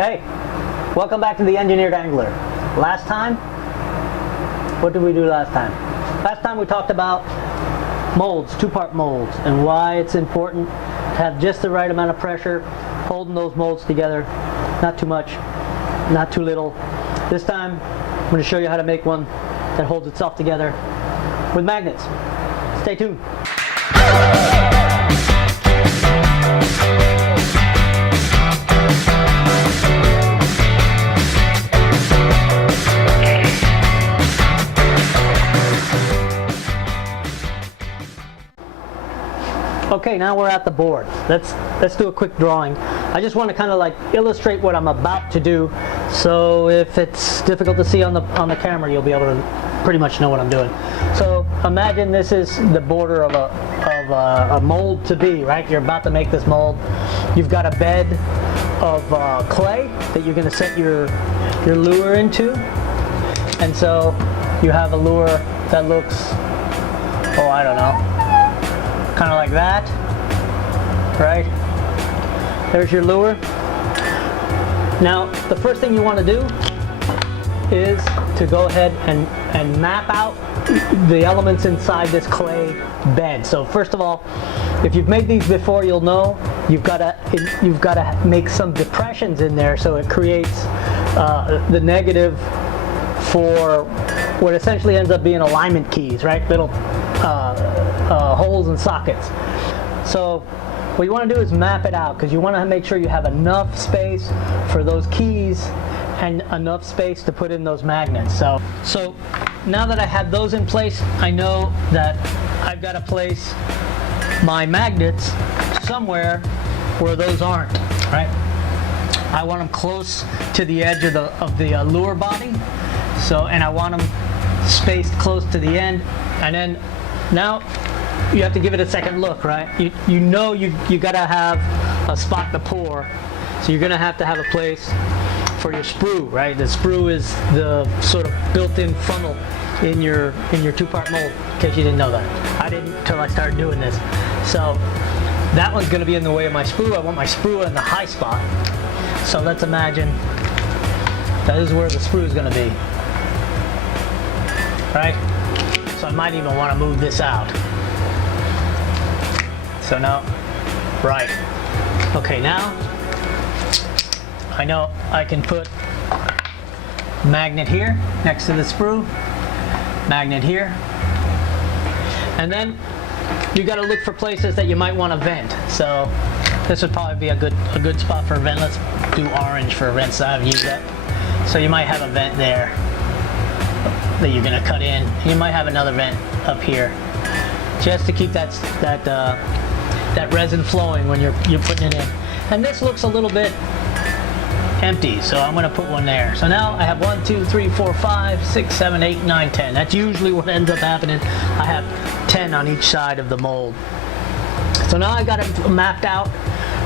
Hey, welcome back to the Engineered Angler. Last time, what did we do last time? Last time we talked about molds, two-part molds, and why it's important to have just the right amount of pressure holding those molds together. Not too much, not too little. This time, I'm going to show you how to make one that holds itself together with magnets. Stay tuned. Okay, now we're at the board. Let's do a quick drawing. I just want to kind of like illustrate what I'm about to do, so if it's difficult to see on the camera, you'll be able to pretty much know what I'm doing. So imagine this is the border of a mold to be, right? You're about to make this mold. You've got a bed of clay that you're going to set your lure into, and so you have a lure that looks, oh, I don't know, kind of like that, right? There's your lure. Now, the first thing you want to do is to go ahead and map out the elements inside this clay bed. So first of all, if you've made these before, you'll know you've got to make some depressions in there so it creates the negative for what essentially ends up being alignment keys, right? Little holes and sockets. So what you want to do is map it out, because you want to make sure you have enough space for those keys and enough space to put in those magnets. So now that I have those in place, I know that I've got to place my magnets somewhere where those aren't, right? I want them close to the edge of the lure body, and I want them spaced close to the end, and then now you have to give it a second look, right? You know you got to have a spot to pour, so you're going to have a place for your sprue, right? The sprue is the sort of built-in funnel in your two-part mold, in case you didn't know that. I didn't until I started doing this. So that one's going to be in the way of my sprue. I want my sprue in the high spot. So let's imagine that is where the sprue is going to be, right? So I might even want to move this out. So now, right. Okay, now I know I can put magnet here next to the sprue, magnet here, and then you got to look for places that you might want to vent. So this would probably be a good spot for a vent. Let's do orange for a vent, so I've used that. So you might have a vent there that you're going to cut in. You might have another vent up here, just to keep that resin flowing when you're putting it in. And this looks a little bit empty, so I'm going to put one there. So now I have 1, 2, 3, 4, 5, 6, 7, 8, 9, 10. That's usually what ends up happening. I have 10 on each side of the mold. So now I got it mapped out.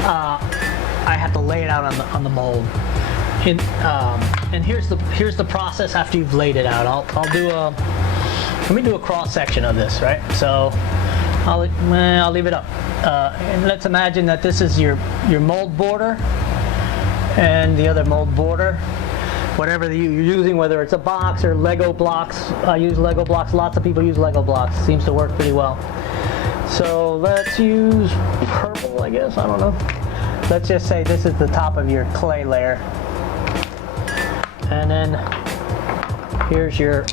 I have to lay it out on the mold. And here's the process after you've laid it out. Let me do a cross section of this, right? So I'll leave it up. And let's imagine that this is your mold border and the other mold border, whatever you're using, whether it's a box or Lego blocks. I use Lego blocks. Lots of people use Lego blocks. Seems to work pretty well. So let's use purple, I guess. I don't know. Let's just say this is the top of your clay layer, and then here's here's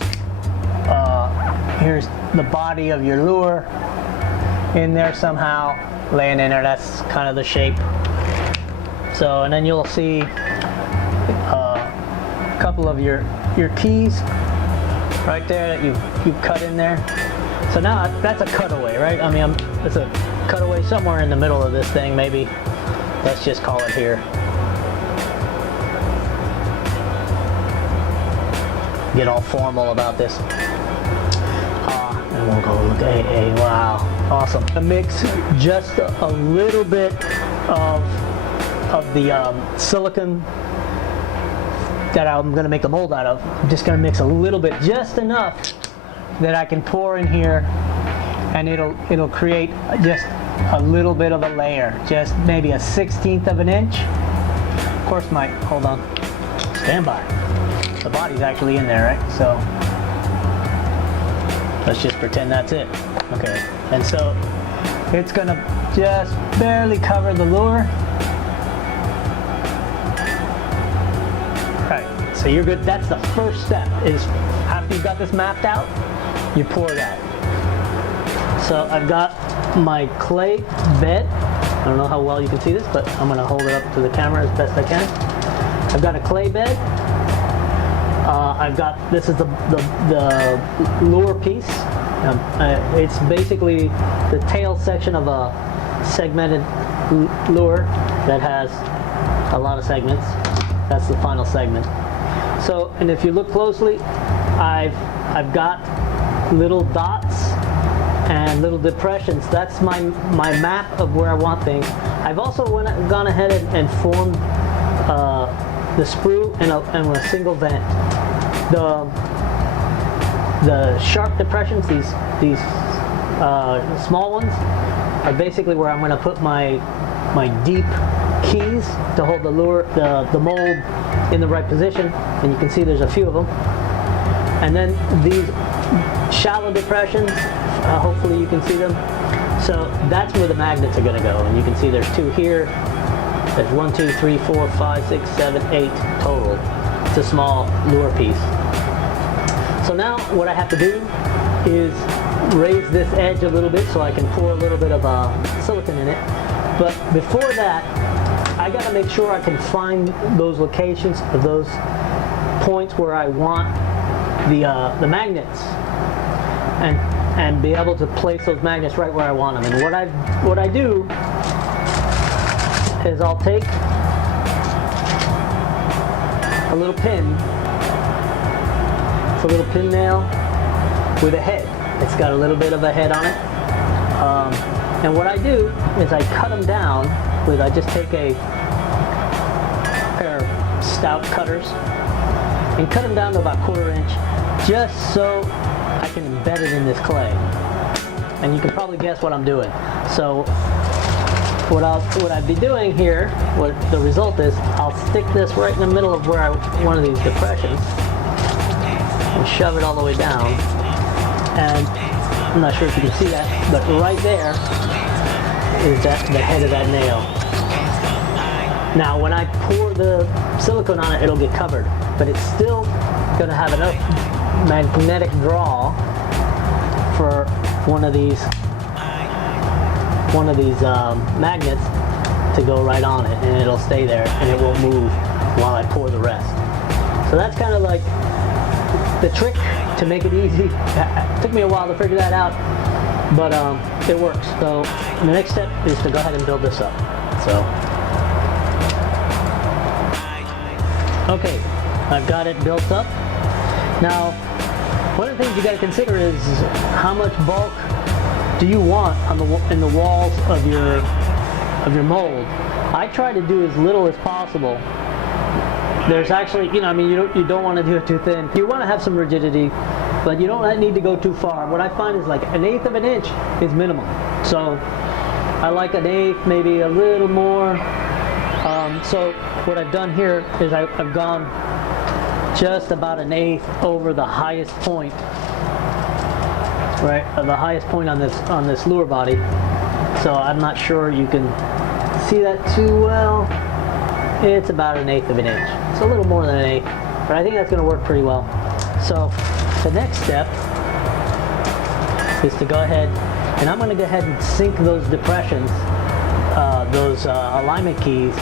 the body of your lure in there somehow, laying in there. That's kind of the shape. So, and then you'll see a couple of your keys right there that you cut in there. So now that's a cutaway, right? I mean, it's a cutaway somewhere in the middle of this thing, maybe. Let's just call it here. Get all formal about this. And we'll go look. Hey, wow, awesome. I mix just a little bit of the silicone that I'm going to make a mold out of. I'm just going to mix a little bit, just enough that I can pour in here, and it'll create just a little bit of a layer, just maybe a 1/16 of an inch, course hold on, stand by. The body's actually in there, right? So let's just pretend that's it. Okay, and so it's gonna just barely cover the lure. Right, so you're good. That's the first step, is after you've got this mapped out, you pour that. So I've got my clay bed. I don't know how well you can see this, but I'm gonna hold it up to the camera as best I can. I've got a clay bed. I've got, this is the lure piece. It's basically the tail section of a segmented lure that has a lot of segments. That's the final segment. So, and if you look closely, I've got little dots and little depressions. That's my map of where I want things. I've also gone ahead and formed the sprue in a single vent. The sharp depressions, these small ones, are basically where I'm going to put my deep keys to hold the lure, the mold in the right position. And you can see there's a few of them. And then these shallow depressions, hopefully you can see them. So that's where the magnets are going to go. And you can see there's 2 here. There's 1, 2, 3, 4, 5, 6, 7, 8 total. It's a small lure piece. So now what I have to do is raise this edge a little bit so I can pour a little bit of silicone in it. But before that, I got to make sure I can find those locations of those points where I want the magnets, and be able to place those magnets right where I want them. And what I do is I'll take a little pin. It's a little pin nail with a head. It's got a little bit of a head on it. And what I do is I cut them down with, I just take a pair of stout cutters and cut them down to about 1/4 inch, just so I can embed it in this clay. And you can probably guess what I'm doing. So what I'd be doing here, what the result is, I'll stick this right in the middle of one of these depressions and shove it all the way down. And I'm not sure if you can see that, but right there is the head of that nail. Now when I pour the silicone on it, it'll get covered, but it's still going to have enough magnetic draw for one of these magnets to go right on it, and it'll stay there and it won't move while I pour the rest. So that's kind of like the trick to make it easy. It took me a while to figure that out, but it works. So the next step is to go ahead and build this up. So okay, I've got it built up. Now one of the things you got to consider is how much bulk do you want in the walls of your mold. I try to do as little as possible. There's actually, you don't want to do it too thin. You want to have some rigidity, but you don't need to go too far. What I find is like 1/8 of an inch is minimum. So I like 1/8, maybe a little more. So what I've done here is I've gone just about 1/8 over the highest point, right? The highest point on this lure body. So I'm not sure you can see that too well. It's about 1/8 of an inch. It's a little more than 1/8, but I think that's going to work pretty well. So the next step is to go ahead, and I'm going to go ahead and sink those depressions, those alignment keys.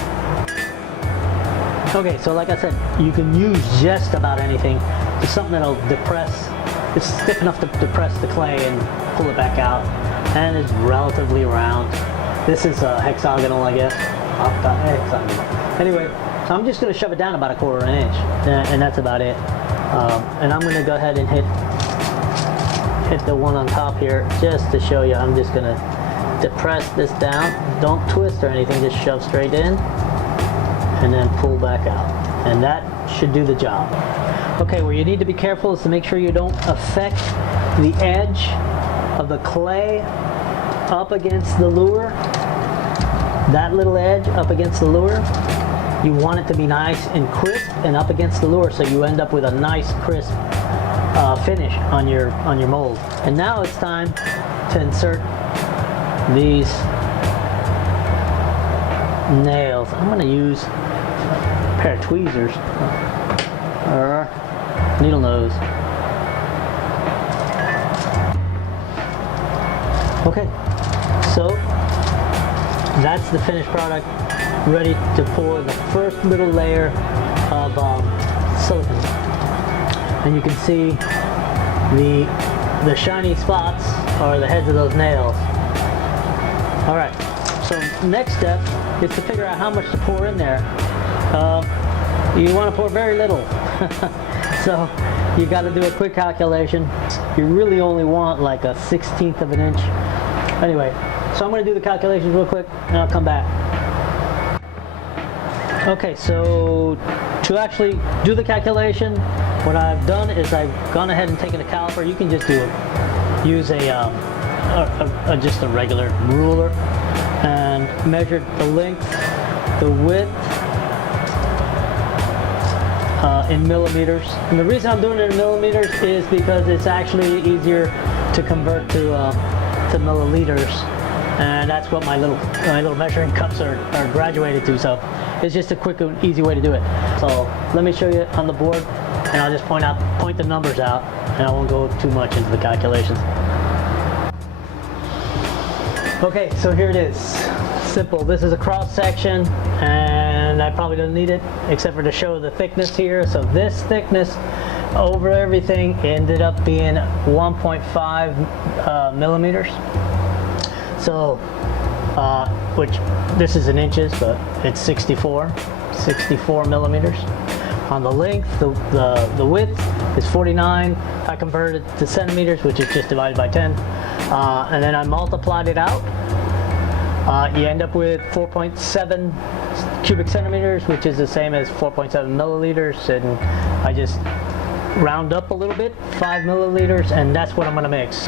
Okay, so like I said, you can use just about anything. Just something that'll depress. It's stiff enough to depress the clay and pull it back out, and it's relatively round. This is hexagonal, I guess. Hexagonal. Anyway, so I'm just going to shove it down about 1/4 inch, and that's about it. And I'm going to go ahead and hit the one on top here just to show you. I'm just going to depress this down. Don't twist or anything, just shove straight in and then pull back out. And that should do the job. Okay, where you need to be careful is to make sure you don't affect the edge of the clay up against the lure. That little edge up against the lure. you want it to be nice and crisp and up against the lure, so you end up with a nice crisp finish on your mold. And now it's time to insert these nails. I'm going to use a pair of tweezers or needle nose. Okay, so that's the finished product, ready to pour the first little layer of silicone. And you can see the shiny spots are the heads of those nails. All right, so next step is to figure out how much to pour in there. You want to pour very little. So you got to do a quick calculation. You really only want like a 1/16 of an inch. Anyway, so I'm going to do the calculations real quick and I'll come back. Okay, so to actually do the calculation, what I've done is I've gone ahead and taken a caliper. You can just use just a regular ruler and measured the length, the width in millimeters. And the reason I'm doing it in millimeters is because it's actually easier to convert to milliliters, and that's what my little measuring cups are graduated to. So it's just a quick and easy way to do it. So let me show you on the board, and I'll just point the numbers out, and I won't go too much into the calculations. Okay, so here it is. Simple. This is a cross section, and I probably don't need it except for to show the thickness here. So this thickness over everything ended up being 1.5 millimeters. So, which this is in inches, but it's 64 millimeters. On the length, the width is 49. I converted it to centimeters, which is just divided by 10. And then I multiplied it out. You end up with 4.7 cubic centimeters, which is the same as 4.7 milliliters. And I just round up a little bit, 5 milliliters, and that's what I'm going to mix.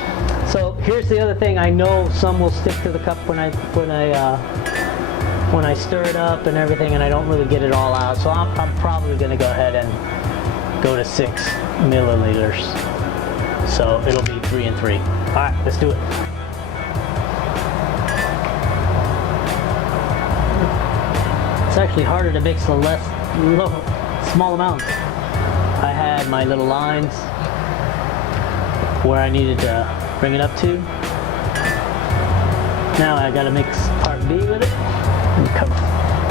So here's the other thing. I know some will stick to the cup when I stir it up and everything, and I don't really get it all out. So I'm probably going to go ahead and go to 6 milliliters. So it'll be 3 and 3. All right, let's do it. It's actually harder to mix the small amounts. I had my little lines where I needed to bring it up to. Now I gotta mix part B with it. And cover.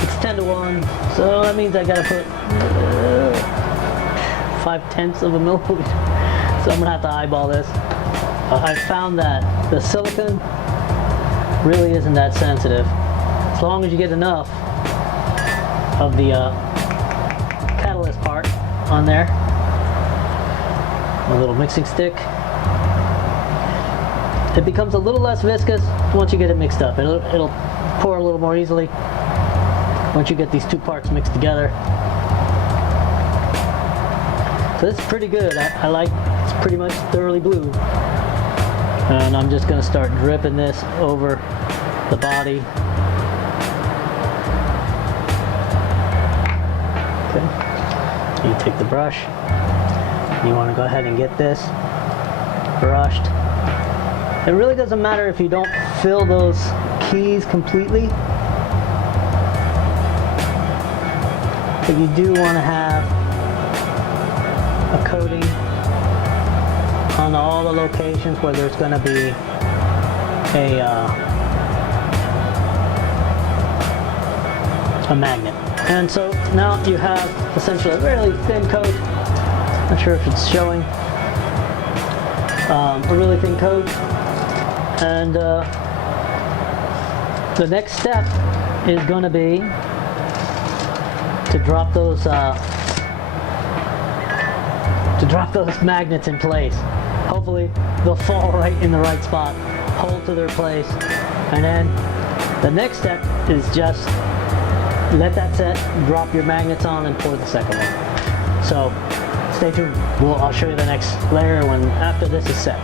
It's 10-to-1, so that means I gotta put 5/10 of a milliliter. So I'm gonna have to eyeball this. I found that the silicone really isn't that sensitive. As long as you get enough of the catalyst part on there. A little mixing stick. It becomes a little less viscous once you get it mixed up. It'll pour a little more easily once you get these two parts mixed together. So this is pretty good. I like, it's pretty much thoroughly blue. And I'm just going to start dripping this over the body. Okay. You take the brush. You want to go ahead and get this brushed. It really doesn't matter if you don't fill those keys completely, but you do want to have a coating on all the locations where there's going to be a magnet. And so now you have essentially a really thin coat. Not sure if it's showing. A really thin coat. And the next step is going to be to drop those magnets in place. Hopefully they'll fall right in the right spot, hold to their place, and then the next step is just let that set, drop your magnets on, and pour the second one. So stay tuned. I'll show you the next layer after this is set.